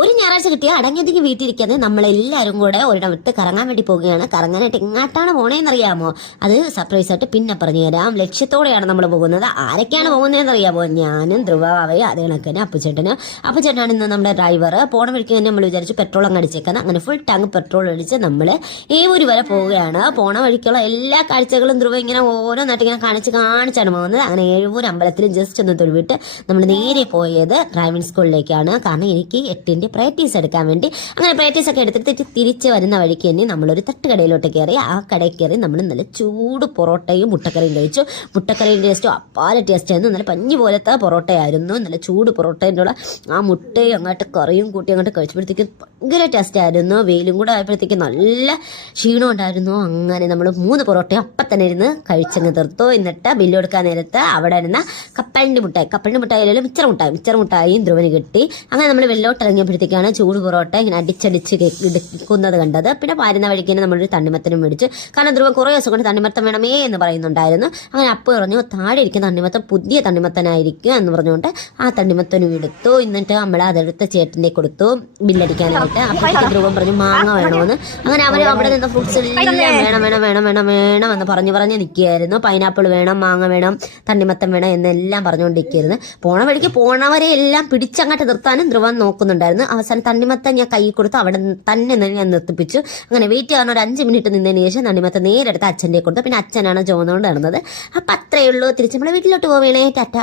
ഒരു ഞായറാഴ്ച കിട്ടിയാൽ അടങ്ങിയതിക്ക് വീട്ടിലിരിക്കാതെ നമ്മളെല്ലാവരും കൂടെ ഒരിടത്ത് കറങ്ങാൻ വേണ്ടി പോവുകയാണ്. കറങ്ങാനായിട്ട് എങ്ങോട്ടാണ് പോണേന്നറിയാമോ? അത് സർപ്രൈസ് ആയിട്ട് പിന്നെ പറഞ്ഞു തരാം. ലക്ഷ്യത്തോടെയാണ് നമ്മൾ പോകുന്നത്. ആരൊക്കെയാണ് പോകുന്നതെന്ന് അറിയാമോ? ഞാനും ധ്രുവയും അതേ കണക്കിന് അപ്പുചേട്ടനാണ് ഇന്ന് നമ്മുടെ ഡ്രൈവർ. പോണ വഴിക്ക് തന്നെ നമ്മൾ വിചാരിച്ചു പെട്രോൾ അങ്ങ് അടിച്ചേക്കാൻ. അങ്ങനെ ഫുൾ ടാങ്ക് പെട്രോൾ അടിച്ച് നമ്മൾ ഏവൂര് വരെ പോവുകയാണ്. പോണ വഴിക്കുള്ള എല്ലാ കാഴ്ചകളും ധ്രുവ ഇങ്ങനെ ഓരോന്നായിട്ട് ഇങ്ങനെ കാണിച്ചാണ് പോകുന്നത്. അങ്ങനെ ഏവൂർ അമ്പലത്തിൽ ജസ്റ്റ് ഒന്ന് തൊഴുവിട്ട് നമ്മൾ നേരെ പോയത് ഡ്രൈവിംഗ് സ്കൂളിലേക്കാണ്. കാരണം എനിക്ക് 8 പ്രാക്ടീസ് എടുക്കാൻ വേണ്ടി. അങ്ങനെ പ്രാക്ടീസ് ഒക്കെ എടുത്തിട്ട് തിരിച്ച് വരുന്ന വഴിക്ക് തന്നെ നമ്മളൊരു തട്ടുകടയിലോട്ട് കയറി. ആ കടയിൽ കയറി നമ്മൾ നല്ല ചൂട് പൊറോട്ടയും മുട്ടക്കറിയും കഴിച്ചു. മുട്ടക്കറിയുടെ ടേസ്റ്റ് അപ്പാല ടേസ്റ്റ് ആയിരുന്നു. നല്ല പഞ്ഞി പോലത്തെ പൊറോട്ടയായിരുന്നു. നല്ല ചൂട് പൊറോട്ടേൻ്റെ ഉള്ള ആ മുട്ടയും അങ്ങോട്ട് കറിയും കൂട്ടി അങ്ങോട്ട് കഴിച്ചപ്പോഴത്തേക്ക് ഭയങ്കര ടേസ്റ്റ് ആയിരുന്നു. വെയിലും കൂടെ ആയപ്പോഴത്തേക്ക് നല്ല ക്ഷീണം ഉണ്ടായിരുന്നു. അങ്ങനെ നമ്മൾ 3 പൊറോട്ടയും അപ്പം തന്നെ ഇരുന്ന് കഴിച്ചങ്ങ് തീർത്തു. എന്നിട്ട് ബില്ല് കൊടുക്കാൻ നേരത്ത് അവിടെ ഇരുന്ന കപ്പലിൻ്റെ മുട്ടായാലും മിച്ചർ മുട്ടായും ധ്രുവന് കിട്ടി. അങ്ങനെ നമ്മൾ വെള്ളോട്ട് ഇറങ്ങിയപ്പോഴത്തേക്കാണ് ചൂട് പൊറോട്ട ഇങ്ങനെ അടിച്ചടിച്ച് എടുക്കുന്നത് കണ്ടത്. പിന്നെ പാരുന്ന വഴിക്ക് തന്നെ നമ്മളൊരു തണ്ണിമത്തനും മേടിച്ചു. കാരണം ധ്രുവൻ കുറേ ദിവസം കൊണ്ട് തണ്ണിമത്തം വേണമേ എന്ന് പറയുന്നുണ്ടായിരുന്നു. അങ്ങനെ അപ്പ് പറഞ്ഞു താഴെ ഇരിക്കുന്ന തണ്ണിമത്തം പുതിയ തണ്ണിമത്തനായിരിക്കും എന്ന് പറഞ്ഞുകൊണ്ട് ആ തണ്ണിമത്തനും എടുത്തു. എന്നിട്ട് നമ്മൾ അതെടുത്ത് ചേട്ടൻ്റെ കൊടുത്തു ബില്ലടിക്കാനായിട്ട്. അപ്പോഴേക്കും ധ്രുവൻ പറഞ്ഞു മാങ്ങ വേണമെന്ന്. അങ്ങനെ അവർ അവിടെ നിന്ന് ഫ്രൂട്ട്സ് എല്ലാം വേണം എന്ന് പറഞ്ഞ് നിൽക്കുകയായിരുന്നു. പൈനാപ്പിൾ വേണം, മാങ്ങ വേണം, തണ്ണിമത്തം വേണം എന്നെല്ലാം പറഞ്ഞുകൊണ്ടിരിക്കുകയായിരുന്നു. പോണ വഴിക്ക് പോണവരെ എല്ലാം പിടിച്ചങ്ങോട്ട് നിർത്താനും ധ്രുവൻ നോക്കുന്നുണ്ടായിരുന്നു. അവസാനം തണ്ണിമത്തം ഞാൻ കൈ കൊടുത്ത് അവിടെ തന്നെ ഞാൻ നിർത്തിപ്പിച്ചു. അങ്ങനെ വെയിറ്റ് ചെയ്യാൻ ഒരു 5 മിനിറ്റ് നിന്നതിന് ശേഷം തണ്ണിമത്തം നേരെടുത്ത് അച്ഛൻ്റെ കൊടുത്തു. പിന്നെ അച്ഛനാണ് ചുമന്നുകൊണ്ട് നടന്നത്. അപ്പം അത്രയേ ഉള്ളൂ. തിരിച്ച് നമ്മളെ വീട്ടിലോട്ട് പോവേണേ. ടാറ്റ.